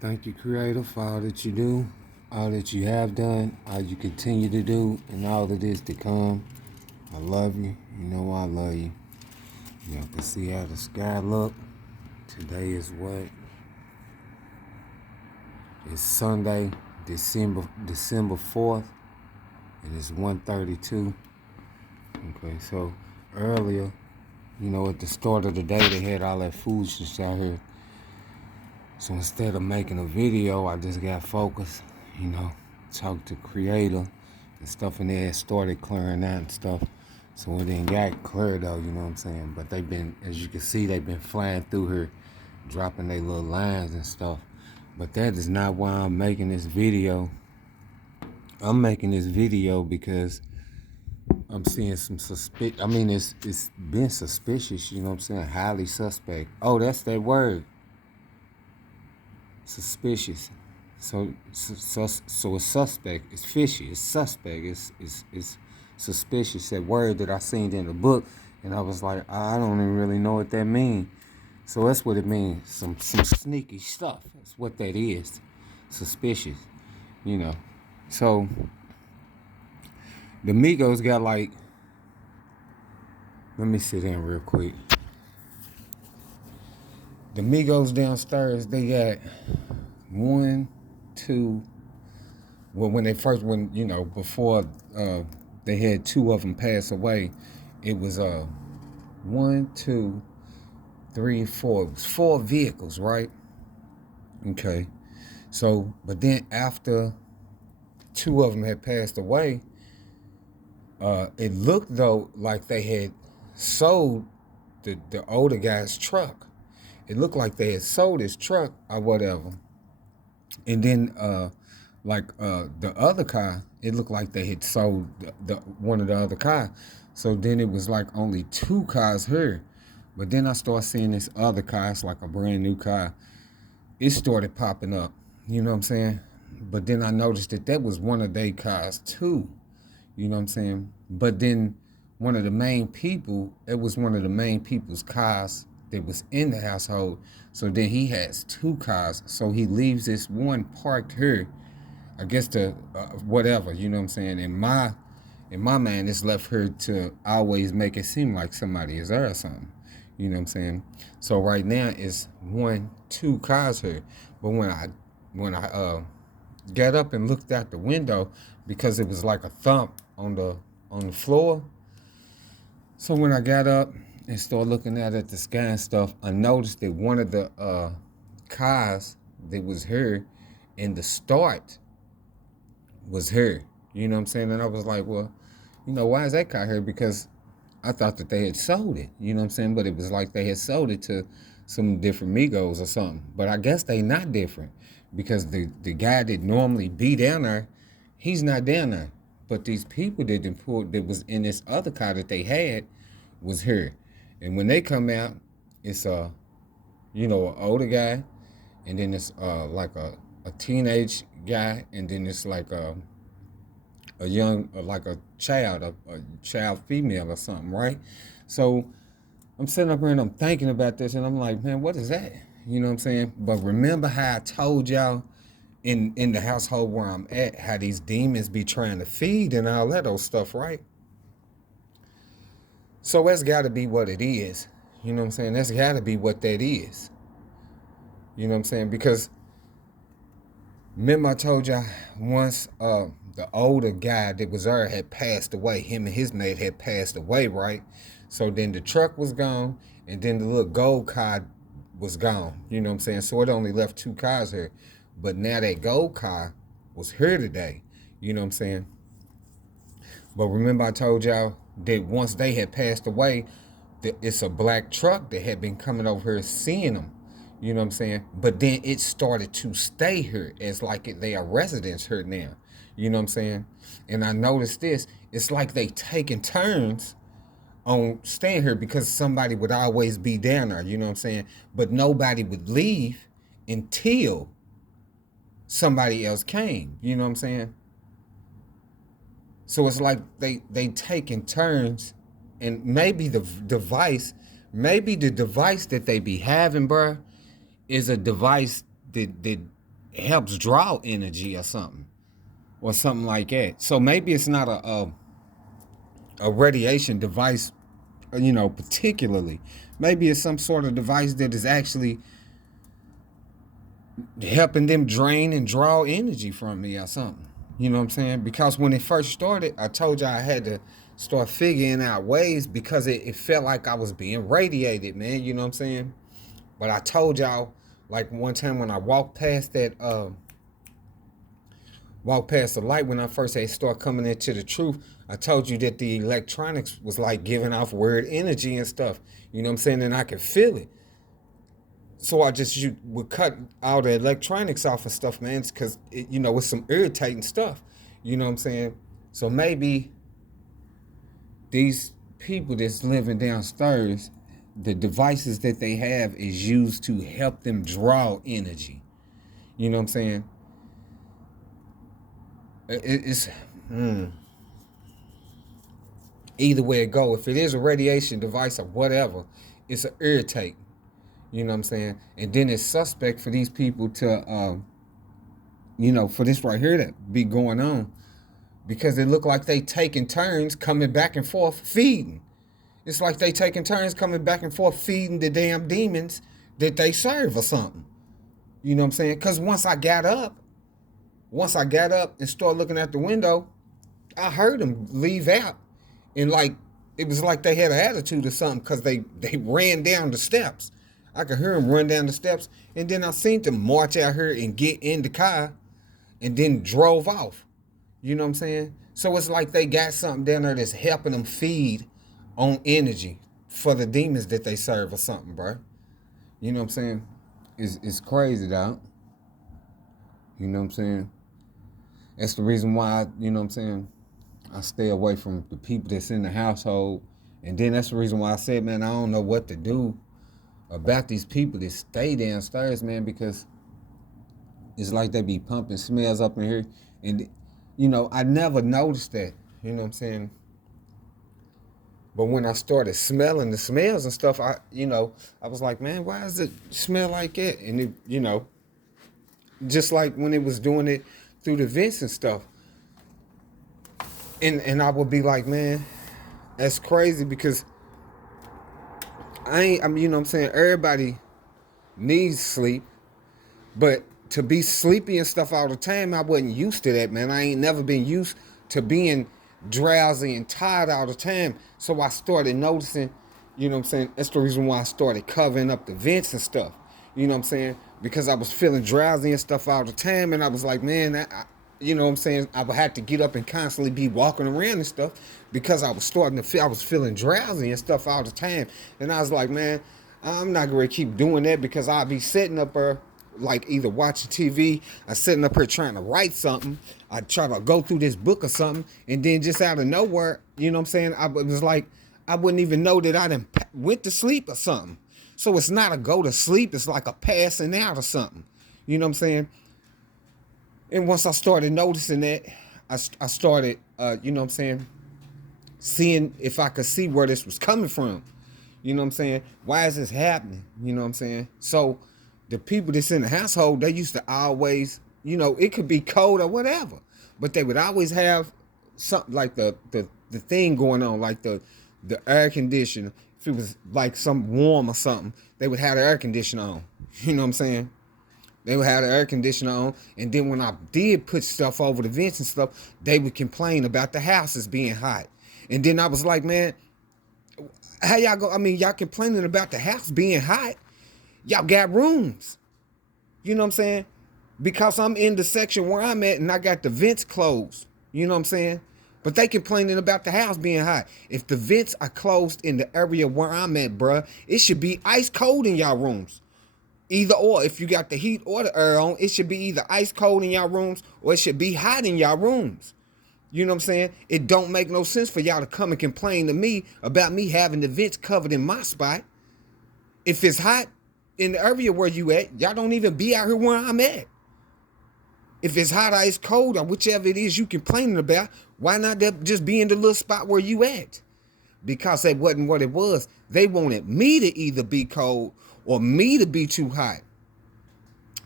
Thank you, Creator, for all that you do, all that you have done, all you continue to do, and all that is to come. I love you. You know I love you. Y'all can see how the sky look. Today is what? It's Sunday, December 4th, and it's 1:32. Okay, so earlier, at the start of the day, they had all that foolishness out here. So instead of making a video, I just got focused, talked to Creator and stuff, and they had started clearing out and stuff. So it didn't got clear though, you know what I'm saying? But they've been, as you can see, they've been flying through here, dropping their little lines and stuff. But that is not why I'm making this video. I'm making this video because I'm seeing some it's been suspicious, you know what I'm saying? Highly suspect. Oh, that's that word. Suspicious. So it's suspect. It's fishy. It's suspect. It's suspicious. That word that I seen in the book, and I was like, I don't even really know what that means. So that's what it means. Some sneaky stuff. That's what that is. Suspicious. So the Migos got like. Let me sit down real quick. The Migos downstairs, they got one, two. Well, before they had two of them pass away, it was 1, 2, 3, 4. It was 4 vehicles, right? Okay. So, but then after 2 of them had passed away, it looked though like they had sold the older guy's truck. It looked like they had sold his truck or whatever. And then the other car, it looked like they had sold one of the other car. So then it was like only 2 cars here. But then I started seeing this other car. It's like a brand new car. It started popping up. You know what I'm saying? But then I noticed that was one of their cars too. You know what I'm saying? But then it was one of the main people's cars that was in the household. So then he has 2 cars. So he leaves this one parked here, I guess to whatever, you know what I'm saying? In my mind, it's left here to always make it seem like somebody is there or something. You know what I'm saying? So right now it's 1, 2 cars here. But when I got up and looked out the window, because it was like a thump on the floor. So when I got up and started looking out at the sky and stuff, I noticed that one of the cars that was here in the start was here. You know what I'm saying? And I was like, well, why is that car here? Because I thought that they had sold it. You know what I'm saying? But it was like they had sold it to some different Migos or something. But I guess they not different, because the guy that normally be down there, he's not down there. But these people that was in this other car that they had was here. And when they come out, it's an older guy, and then it's like a teenage guy, and then it's like a young, like a child female or something, right? So I'm sitting up here and I'm thinking about this, and I'm like, man, what is that? You know what I'm saying? But remember how I told y'all in the household where I'm at, how these demons be trying to feed and all that old stuff, right? So that's got to be what it is. You know what I'm saying? That's got to be what that is. You know what I'm saying? Because remember I told y'all once the older guy that was there had passed away. Him and his mate had passed away, right? So then the truck was gone, and then the little gold car was gone. You know what I'm saying? So it only left 2 cars here. But now that gold car was here today. You know what I'm saying? But remember I told y'all that once they had passed away, it's a black truck that had been coming over here seeing them. You know what I'm saying? But then it started to stay here as like they are residents here now. You know what I'm saying? And I noticed this. It's like they taking turns on staying here, because somebody would always be down there. You know what I'm saying? But nobody would leave until somebody else came. You know what I'm saying? So it's like they taking turns, and maybe the device that they be having, bruh, is a device that helps draw energy or something like that. So maybe it's not a radiation device, particularly. Maybe it's some sort of device that is actually helping them drain and draw energy from me or something. You know what I'm saying? Because when it first started, I told you I had to start figuring out ways because it felt like I was being radiated, man. You know what I'm saying? But I told y'all, like one time when I walked past the light when I first had started coming into the truth, I told you that the electronics was like giving off weird energy and stuff. You know what I'm saying? And I could feel it. So I just would cut all the electronics off and stuff, man, because it's some irritating stuff. You know what I'm saying? So maybe these people that's living downstairs, the devices that they have is used to help them draw energy. You know what I'm saying? It's either way it go. If it is a radiation device or whatever, it's an irritate. You know what I'm saying? And then it's suspect for these people to, for this right here to be going on, because it look like they taking turns coming back and forth feeding. It's like they taking turns coming back and forth feeding the damn demons that they serve or something. You know what I'm saying? Because once I got up and started looking out the window, I heard them leave out. And like, it was like they had an attitude or something because they ran down the steps. I could hear them run down the steps. And then I seen them march out here and get in the car and then drove off. You know what I'm saying? So it's like they got something down there that's helping them feed on energy for the demons that they serve or something, bro. You know what I'm saying? It's crazy, dog. You know what I'm saying? That's the reason why, you know what I'm saying, I stay away from the people that's in the household. And then that's the reason why I said, man, I don't know what to do about these people that stay downstairs, man, because it's like they be pumping smells up in here. And, I never noticed that, you know what I'm saying? But when I started smelling the smells and stuff, I was like, man, why does it smell like that? And it, just like when it was doing it through the vents and stuff. And I would be like, man, that's crazy because you know what I'm saying, everybody needs sleep, but to be sleepy and stuff all the time, I wasn't used to that, man. I ain't never been used to being drowsy and tired all the time. So I started noticing, you know what I'm saying, that's the reason why I started covering up the vents and stuff. You know what I'm saying? Because I was feeling drowsy and stuff all the time, and I was like, man, you know what I'm saying, I would have to get up and constantly be walking around and stuff because I was starting to feel, I was feeling drowsy and stuff all the time. And I was like, man, I'm not going to keep doing that because I'll be sitting up there like either watching TV or sitting up here trying to write something. I try to go through this book or something, and then just out of nowhere, you know what I'm saying, it was like I wouldn't even know that I done went to sleep or something. So it's not a go to sleep, it's like a passing out or something. You know what I'm saying? And once I started noticing that, I started, you know what I'm saying, seeing if I could see where this was coming from. You know what I'm saying? Why is this happening? You know what I'm saying? So the people that's in the household, they used to always, it could be cold or whatever, but they would always have something like the thing going on, like the air conditioner. If it was like some warm or something, they would have the air conditioner on. You know what I'm saying? They would have the air conditioner on, and then when I did put stuff over the vents and stuff, they would complain about the houses being hot. And then I was like, man, how y'all go? I mean, y'all complaining about the house being hot. Y'all got rooms. You know what I'm saying? Because I'm in the section where I'm at and I got the vents closed. You know what I'm saying? But they complaining about the house being hot. If the vents are closed in the area where I'm at, bruh, it should be ice cold in y'all rooms. Either or, if you got the heat or the air on, it should be either ice cold in y'all rooms or it should be hot in y'all rooms. You know what I'm saying? It don't make no sense for y'all to come and complain to me about me having the vents covered in my spot. If it's hot in the area where you at, y'all don't even be out here where I'm at. If it's hot or it's cold or whichever it is you complaining about, why not just be in the little spot where you at? Because that wasn't what it was. They wanted me to either be cold or me to be too hot.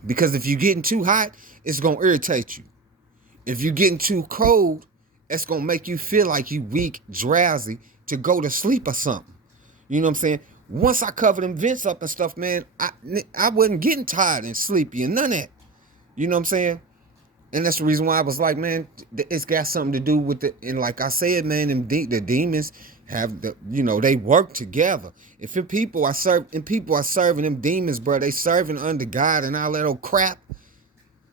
Because if you're getting too hot, it's going to irritate you. If you're getting too cold, it's going to make you feel like you weak, drowsy to go to sleep or something. You know what I'm saying? Once I covered them vents up and stuff, man, I wasn't getting tired and sleepy and none of that. You know what I'm saying? And that's the reason why I was like, man, it's got something to do with it. And like I said, man, the demons have they work together. If people are serving them demons, bro, they serving under God and all that old crap.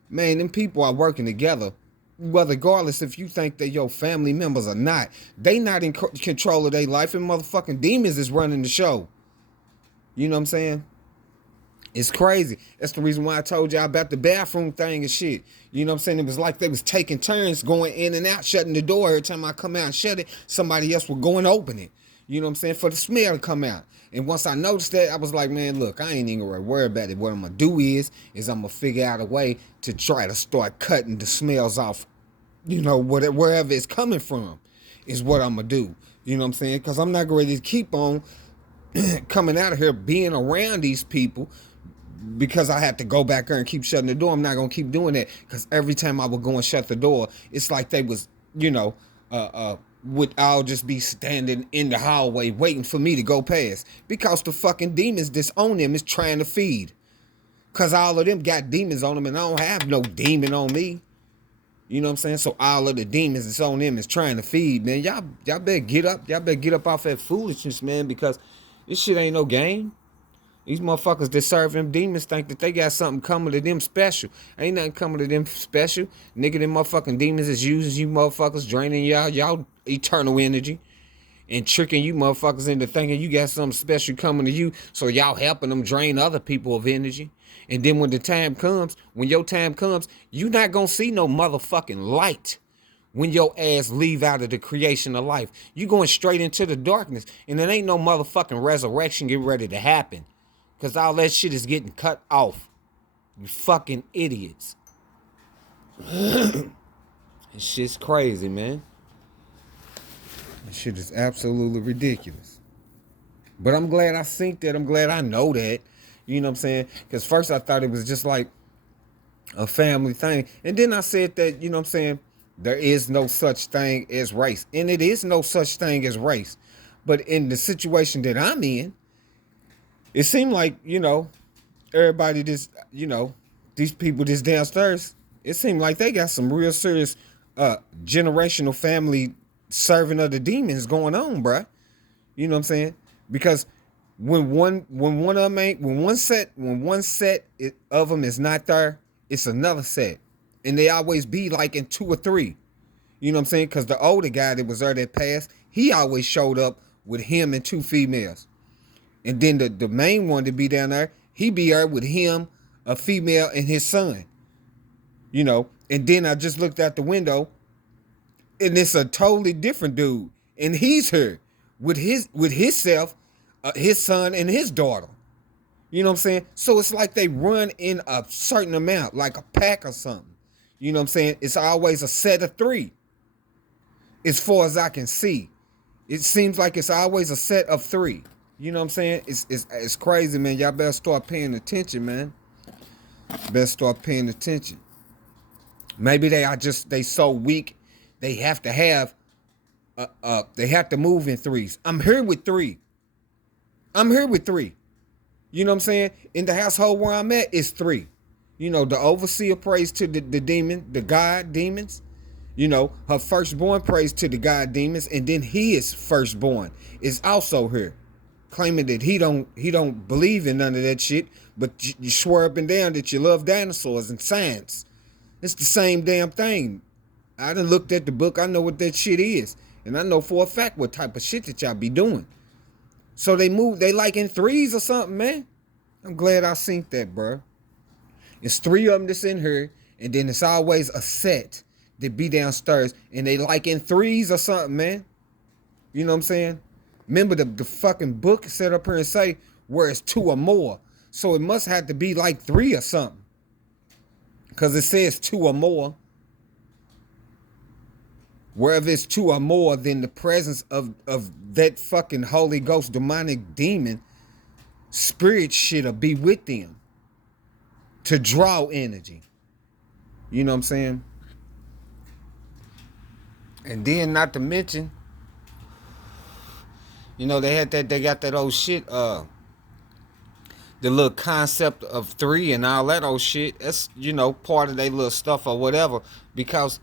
Man, them people are working together. Well, regardless if you think they're your family members or not, they not in control of their life, and motherfucking demons is running the show. You know what I'm saying? It's crazy. That's the reason why I told y'all about the bathroom thing and shit. You know what I'm saying? It was like they was taking turns going in and out, shutting the door. Every time I come out and shut it, somebody else would go and open it. You know what I'm saying? For the smell to come out. And once I noticed that, I was like, man, look, I ain't even gonna worry about it. What I'm gonna do is I'm gonna figure out a way to try to start cutting the smells off, wherever it's coming from is what I'm gonna do. You know what I'm saying? Because I'm not going to keep on coming out of here being around these people because I had to go back there and keep shutting the door. I'm not going to keep doing that because every time I would go and shut the door, it's like they was, would all just be standing in the hallway waiting for me to go past because the fucking demons that's on them is trying to feed. Because all of them got demons on them and I don't have no demon on me. You know what I'm saying? So all of the demons that's on them is trying to feed, man. Y'all better get up. Y'all better get up off that foolishness, man, because this shit ain't no game. These motherfuckers that serve them demons think that they got something coming to them special. Ain't nothing coming to them special. Nigga, them motherfucking demons is using you motherfuckers, draining y'all eternal energy and tricking you motherfuckers into thinking you got something special coming to you, so y'all helping them drain other people of energy. And then when your time comes, you not gonna see no motherfucking light when your ass leave out of the creation of life. You going straight into the darkness, and it ain't no motherfucking resurrection getting ready to happen. Because all that shit is getting cut off. You fucking idiots. This shit's crazy, man. This shit is absolutely ridiculous. But I'm glad I synced that. I'm glad I know that. You know what I'm saying? Because first I thought it was just like a family thing. And then I said that, you know what I'm saying, there is no such thing as race. And it is no such thing as race. But in the situation that I'm in, it seemed like, everybody just, these people just downstairs, it seemed like they got some real serious generational family serving of the demons going on, bruh. You know what I'm saying? Because when one set of them is not there, it's another set. And they always be like in 2 or 3. You know what I'm saying? Because the older guy that was there that passed, he always showed up with him and 2 females. And then the main one to be down there, he be there with him, a female, and his son. And then I just looked out the window, and it's a totally different dude. And he's here with himself, his son, and his daughter. You know what I'm saying? So it's like they run in a certain amount, like a pack or something. You know what I'm saying? It's always a set of 3. As far as I can see. It seems like it's always a set of 3. You know what I'm saying? It's crazy, man. Y'all better start paying attention, man. Better start paying attention. Maybe they so weak, they have to have, they have to move in 3s. I'm here with 3. You know what I'm saying? In the household where I'm at, it's 3. The overseer prays to the demon, the god demons. Her firstborn prays to the god demons, and then his firstborn is also here, claiming that he don't believe in none of that shit, but you swear up and down that you love dinosaurs and science. It's the same damn thing. I done looked at the book. I know what that shit is, and I know for a fact what type of shit that y'all be doing. So they like in 3s or something, man. I'm glad I synced that, bro. It's 3 of them that's in here, and then it's always a set that be downstairs, and they like in 3s or something, man. You know what I'm saying? Remember the fucking book set up here and say where it's 2 or more. So it must have to be like 3 or something. Because it says 2 or more. Wherever it's 2 or more, then the presence of that fucking Holy Ghost demonic demon spirit shit'll be with them. to draw energy. You know what I'm saying? And then not to mention, they got that old shit, the little concept of three and all that old shit. That's, part of their little stuff or whatever. Because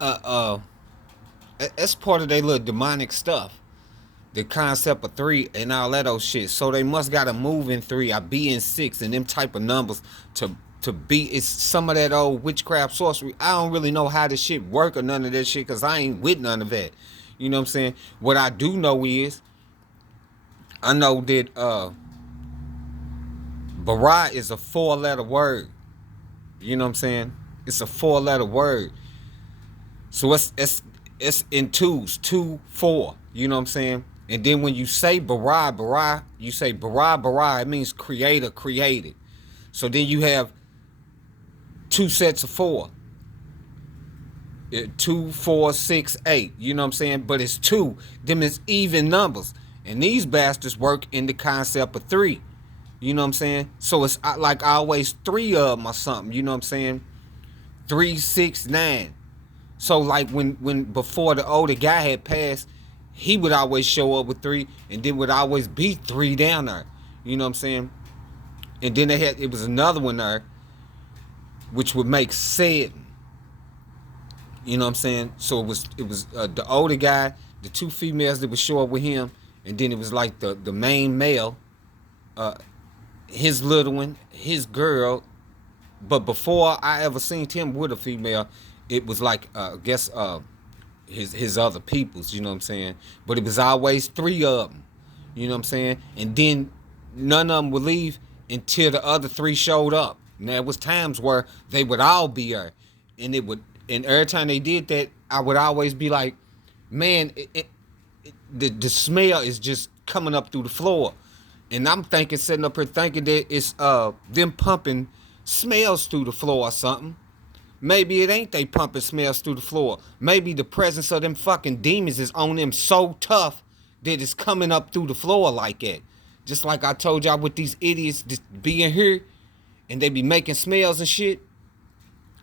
uh uh that's part of their little demonic stuff. The concept of three and all that old shit. So they must gotta move in three or be in six and them type of numbers to be. It's some of that old witchcraft sorcery. I don't really know how this shit work or none of that shit because I ain't with none of that. You know what I'm saying? What I do know is I know that bara is a 4-letter word. You know what I'm saying? It's a 4-letter word. So it's in twos, 2, 4. You know what I'm saying? And then when you say bara, you say bara. It means creator, created. So then you have 2 sets of 4. 2, 4, 6, 8. You know what I'm saying? But it's 2. Them is even numbers. And these bastards work in the concept of 3. You know what I'm saying? So it's like always 3 of them or something. You know what I'm saying? 3, 6, 9. So like when before the older guy had passed, he would always show up with 3, and then would always be 3 down there. You know what I'm saying? And then it was another one there, which would make 7. You know what I'm saying? So it was the older guy, the 2 females that would show up with him, and then it was like the main male, his little one, his girl. But before I ever seen him with a female, it was like I guess his other peoples. You know what I'm saying? But it was always 3 of them. You know what I'm saying? And then none of them would leave until the other 3 showed up. And there was times where they would all be there, and and every time they did that, I would always be like, man, the smell is just coming up through the floor. And I'm sitting up here thinking that it's them pumping smells through the floor or something. Maybe it ain't they pumping smells through the floor. Maybe the presence of them fucking demons is on them so tough that it's coming up through the floor like that. Just like I told y'all with these idiots just being here and they be making smells and shit.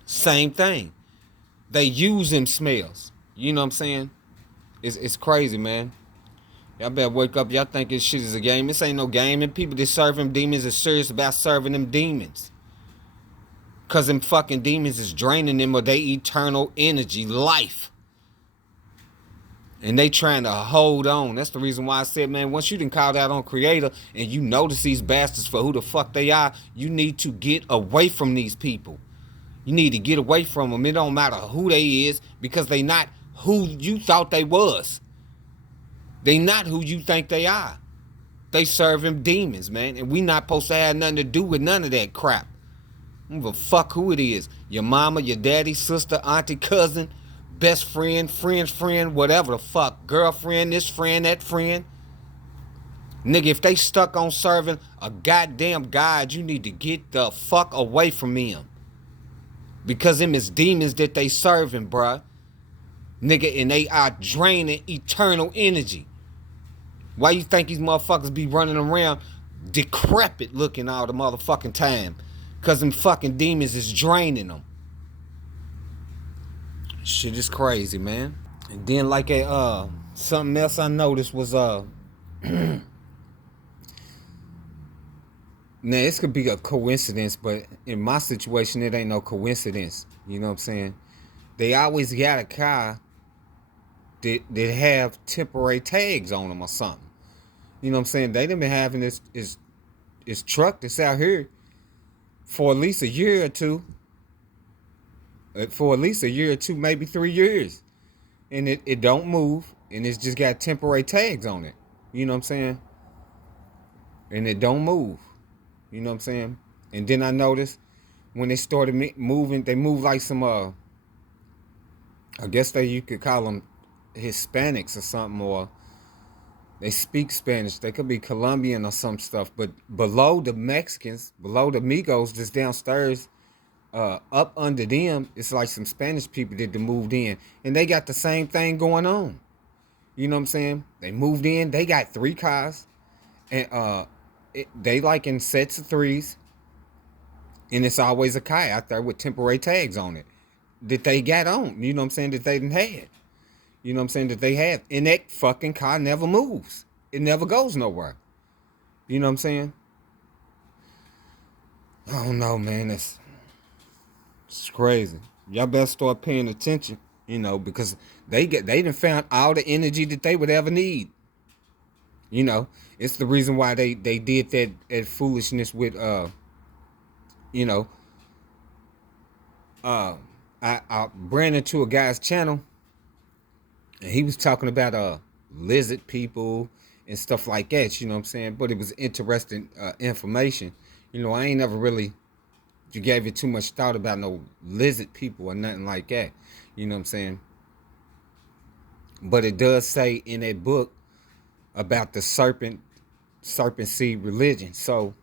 Same thing. They use them smells. You know what I'm saying? It's crazy, man. Y'all better wake up. Y'all think this shit is a game. This ain't no game. And people that serve them demons is serious about serving them demons. Because them fucking demons is draining them of their eternal energy, life. And they trying to hold on. That's the reason why I said, man, once you done called out on Creator and you notice these bastards for who the fuck they are, you need to get away from these people. You need to get away from them. It don't matter who they is because they not who you thought they was. They not who you think they are. They serving demons, man. And we not supposed to have nothing to do with none of that crap. I don't give a fuck who it is. Your mama, your daddy, sister, auntie, cousin, best friend, friend's friend, whatever the fuck. Girlfriend, this friend, that friend. Nigga, if they stuck on serving a goddamn God, you need to get the fuck away from them. Because them is demons that they serving, bruh. Nigga, and they are draining eternal energy. Why you think these motherfuckers be running around decrepit looking all the motherfucking time? Because them fucking demons is draining them. Shit is crazy, man. And then like something else I noticed was now this could be a coincidence, but in my situation it ain't no coincidence. You know what I'm saying? They always got a car that have temporary tags on them or something. You know what I'm saying? They done been having this truck that's out here for at least a year or two. For at least a year or two, maybe 3 years. And it don't move. And it's just got temporary tags on it. You know what I'm saying? And it don't move. You know what I'm saying? And then I noticed when they started moving, they moved like some, I guess you could call them Hispanics or something, or they speak Spanish. They could be Colombian or some stuff. But below the Mexicans, below the Migos, just downstairs, up under them, it's like some Spanish people that moved in. And they got the same thing going on. You know what I'm saying? They moved in. They got 3 cars. And they like in sets of 3s. And it's always a car out there with temporary tags on it that they got on. You know what I'm saying? That they didn't have. You know what I'm saying? That they have. And that fucking car never moves. It never goes nowhere. You know what I'm saying? I don't know, man. It's crazy. Y'all better start paying attention, because they done found all the energy that they would ever need. You know, it's the reason why they did that foolishness with you know, I ran into a guy's channel and he was talking about lizard people and stuff like that, you know what I'm saying? But it was interesting information. I ain't never really gave it too much thought about no lizard people or nothing like that. You know what I'm saying? But it does say in that book about the serpent seed religion. So,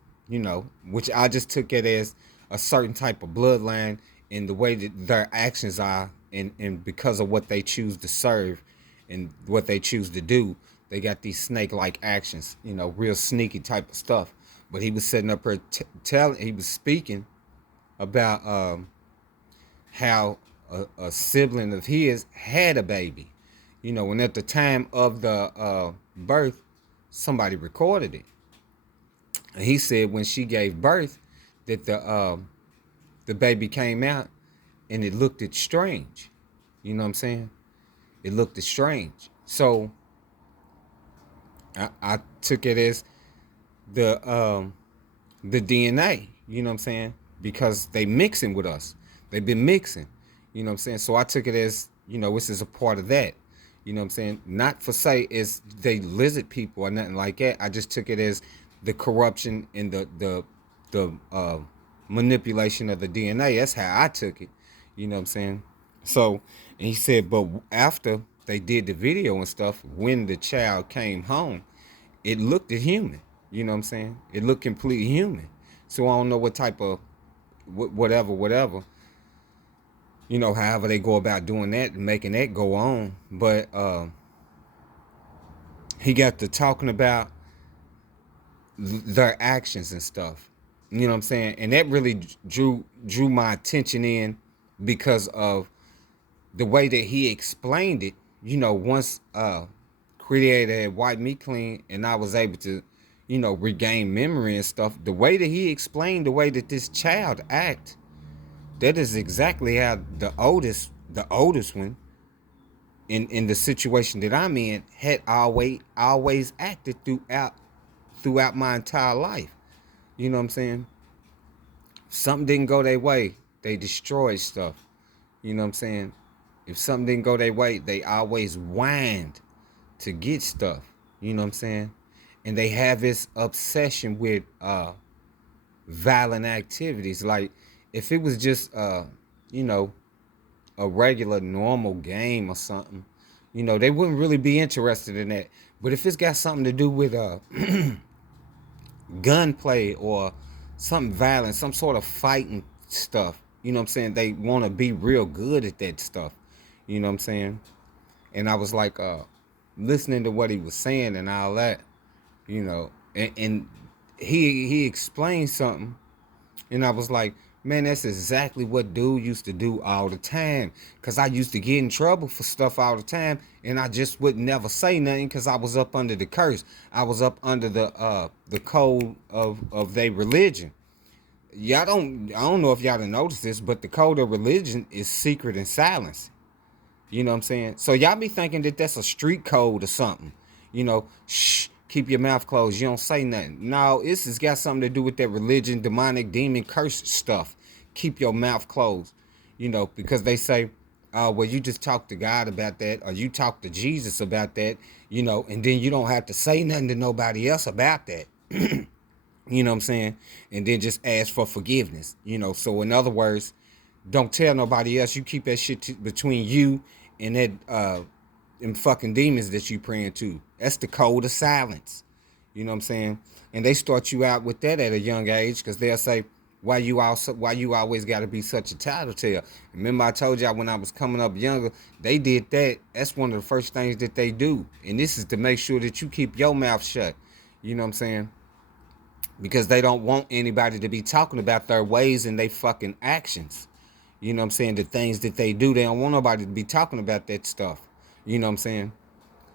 which I just took it as a certain type of bloodline in the way that their actions are, and because of what they choose to serve and what they choose to do, they got these snake-like actions, real sneaky type of stuff. But he was sitting up here he was speaking about how a sibling of his had a baby, and at the time of the birth, somebody recorded it. And he said when she gave birth, that the baby came out and it looked it strange. You know what I'm saying? It looked it strange. So I took it as the DNA. You know what I'm saying? Because they mixing with us. They've been mixing. You know what I'm saying? So I took it as, this is a part of that. You know what I'm saying? Not for say it's they lizard people or nothing like that. I just took it as the corruption and the manipulation of the DNA. That's how I took it. You know what I'm saying? So, and he said, but after they did the video and stuff, when the child came home, it looked at human. You know what I'm saying? It looked completely human. So I don't know what type of whatever. However they go about doing that and making that go on. But he got to talking about their actions and stuff. You know what I'm saying? And that really drew my attention in because of the way that he explained it. Once created had wiped me clean and I was able to, regain memory and stuff. The way that he explained the way that this child act, that is exactly how the oldest one in the situation that I'm in had always acted throughout my entire life. You know what I'm saying? Something didn't go their way, they destroyed stuff. You know what I'm saying? If something didn't go their way, they always whined to get stuff. You know what I'm saying? And they have this obsession with violent activities. Like if it was just you know, a regular normal game or something, they wouldn't really be interested in that. But if it's got something to do with gunplay or something violent, some sort of fighting stuff, you know what I'm saying? They want to be real good at that stuff. You know what I'm saying? And I was like listening to what he was saying and all that, and he explained something, and I was like, man, that's exactly what dude used to do all the time. Cause I used to get in trouble for stuff all the time, and I just would never say nothing because I was up under the curse. I was up under the code of their religion. I don't know if y'all done noticed this, but the code of religion is secret and silence. You know what I'm saying? So y'all be thinking that that's a street code or something. Shh, keep your mouth closed. You don't say nothing. No, this has got something to do with that religion, demonic, demon, curse stuff. Keep your mouth closed. Because they say, well, you just talk to God about that, or you talk to Jesus about that, and then you don't have to say nothing to nobody else about that. You know what I'm saying? And then just ask for forgiveness. So in other words, don't tell nobody else. You keep that shit between you and that them fucking demons that you praying to. That's the code of silence. You know what I'm saying? And they start you out with that at a young age because they'll say, why you always got to be such a tattletale? Remember I told y'all when I was coming up younger, they did that. That's one of the first things that they do. And this is to make sure that you keep your mouth shut. You know what I'm saying? because they don't want anybody to be talking about their ways and they fucking actions. You know what I'm saying? The things that they do, they don't want nobody to be talking about that stuff. You know what I'm saying?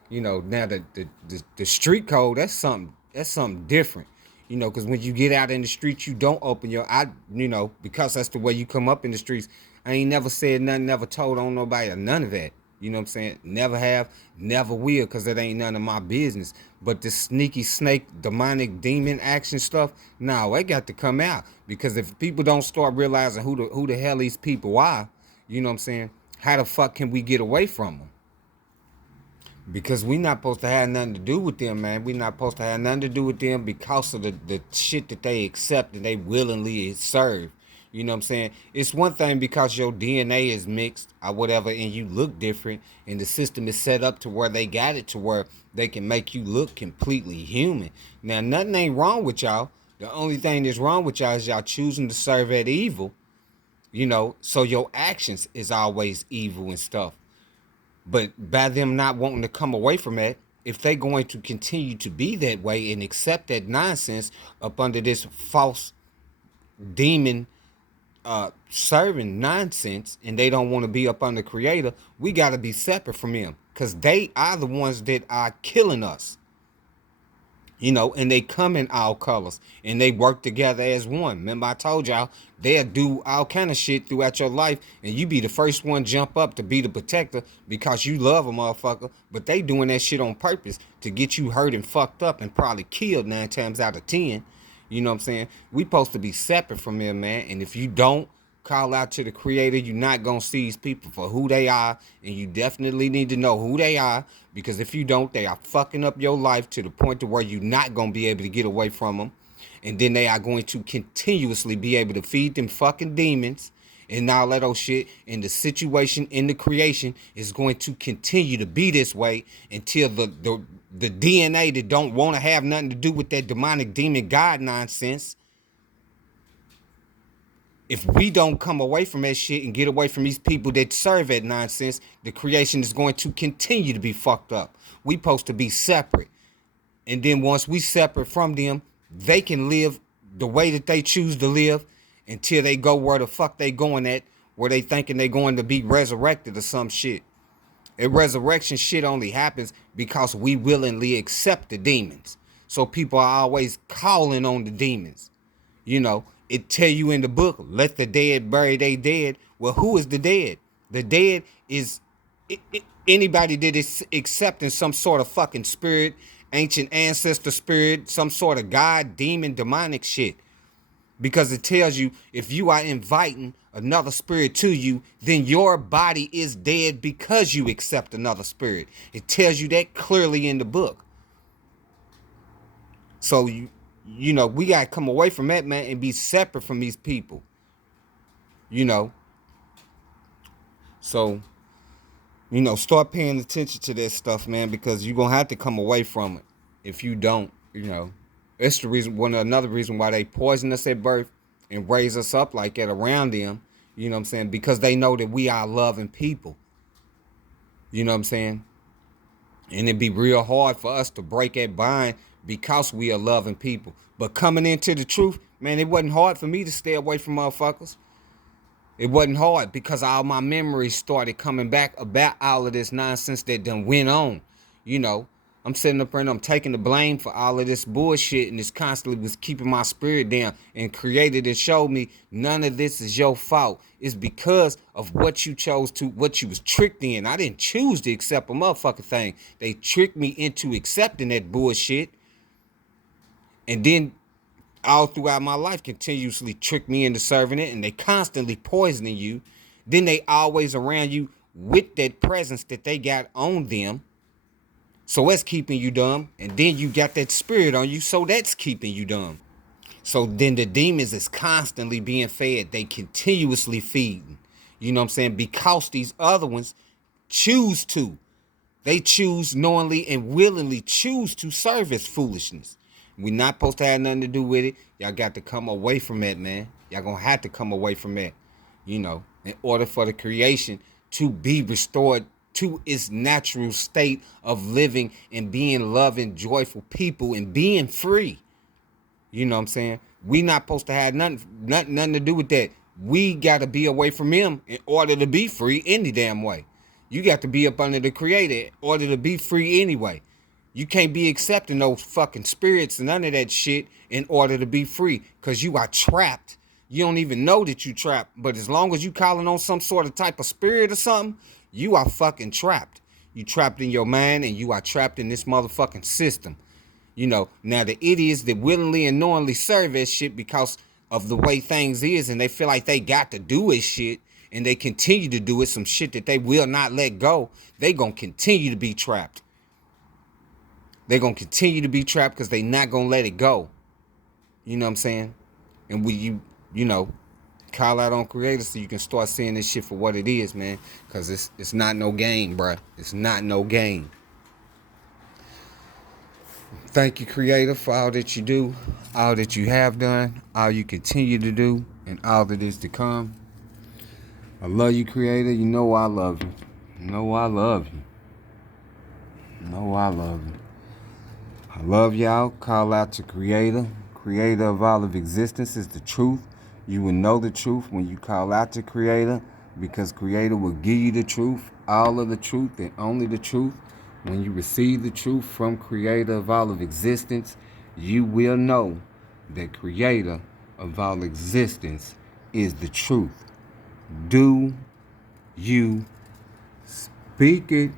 You know, now the street code, that's something different. You know, because when you get out in the streets, you don't open your eye. You know, because that's the way you come up in the streets. I ain't never said nothing, never told on nobody or none of that. You know what I'm saying? Never have, never will, because it ain't none of my business. But this sneaky snake, demonic demon action stuff, no, it got to come out. Because if people don't start realizing who the hell these people are, you know what I'm saying? How the fuck can we get away from them? Because we not supposed to have nothing to do with them, man. We not supposed to have nothing to do with them because of the shit that they accept and they willingly serve. You know what I'm saying? It's one thing because your DNA is mixed or whatever and you look different and the system is set up to where they got it to where they can make you look completely human. Now, nothing ain't wrong with y'all. The only thing that's wrong with y'all is y'all choosing to serve at evil, you know, so your actions is always evil and stuff. But by them not wanting to come away from that, if they're going to continue to be that way and accept that nonsense up under this false demon serving nonsense, and they don't want to be up under creator, we got to be separate from them because they are the ones that are killing us. You know, and they come in all colors and they work together as one. Remember, I told y'all they'll do all kind of shit throughout your life, and you be the first one jump up to be the protector because you love a motherfucker. But they doing that shit on purpose to get you hurt and fucked up and probably killed 9 times out of 10. You know what I'm saying? We supposed to be separate from them, man. And if you don't call out to the creator, you're not going to see these people for who they are. And you definitely need to know who they are. Because if you don't, they are fucking up your life to the point to where you're not going to be able to get away from them. And then they are going to continuously be able to feed them fucking demons and all that old shit. And the situation in the creation is going to continue to be this way until the DNA that don't want to have nothing to do with that demonic demon God nonsense. If we don't come away from that shit and get away from these people that serve that nonsense, the creation is going to continue to be fucked up. We supposed to be separate. And then once we separate from them, they can live the way that they choose to live until they go where the fuck they going at, where they thinking they going to be resurrected or some shit. And resurrection shit only happens because we willingly accept the demons. So people are always calling on the demons. You know, it tell you in the book, let the dead bury their dead. Well, who is the dead? The dead is anybody that is accepting some sort of fucking spirit, ancient ancestor spirit, some sort of god, demon, demonic shit. Because it tells you if you are inviting another spirit to you, then your body is dead because you accept another spirit. It tells you that clearly in the book. So you know, we gotta come away from that, man, and be separate from these people. You know. So, you know, start paying attention to this stuff, man, because you're gonna have to come away from it. If you don't, you know. It's the reason another reason why they poison us at birth and raise us up like that around them. You know what I'm saying? Because they know that we are loving people. You know what I'm saying? And it'd be real hard for us to break that bind because we are loving people. But coming into the truth, man, it wasn't hard for me to stay away from motherfuckers. It wasn't hard because all my memories started coming back about all of this nonsense that done went on. You know, I'm sitting up and I'm taking the blame for all of this bullshit, and this constantly was keeping my spirit down and created and showed me none of this is your fault. It's because of what you chose to, what you was tricked in. I didn't choose to accept a motherfucking thing. They tricked me into accepting that bullshit. And then all throughout my life continuously trick me into serving it, and they constantly poisoning you. Then they always around you with that presence that they got on them. So that's keeping you dumb. And then you got that spirit on you, so that's keeping you dumb. So then the demons is constantly being fed. They continuously feeding. You know what I'm saying? Because these other ones choose to. They choose knowingly and willingly choose to serve as foolishness. We're not supposed to have nothing to do with it. Y'all got to come away from that, man. Y'all gonna have to come away from that, you know, in order for the creation to be restored to its natural state of living and being loving, joyful people and being free. You know what I'm saying? We not supposed to have nothing to do with that. We got to be away from him in order to be free any damn way. You got to be up under the creator in order to be free anyway. You can't be accepting those fucking spirits and none of that shit in order to be free, because you are trapped. You don't even know that you trapped. But as long as you calling on some sort of type of spirit or something, you are fucking trapped. You trapped in your mind and you are trapped in this motherfucking system. You know, now the idiots that willingly and knowingly serve as shit because of the way things is, and they feel like they got to do it shit, and they continue to do it, some shit that they will not let go, they gonna continue to be trapped. They gonna continue to be trapped because they not gonna let it go. You know what I'm saying? And when you know, call out on creators so you can start seeing this shit for what it is, man. Because it's not no game, bruh. It's not no game. Thank you, Creator, for all that you do, all that you have done, all you continue to do, and all that is to come. I love you, Creator. You know I love you. You know I love you. You know I love you. I love y'all. Call out to Creator. Creator of all of existence is the truth. You will know the truth when you call out to Creator, because Creator will give you the truth, all of the truth, and only the truth. When you receive the truth from Creator of all of existence, you will know that Creator of all existence is the truth. Do you speak it?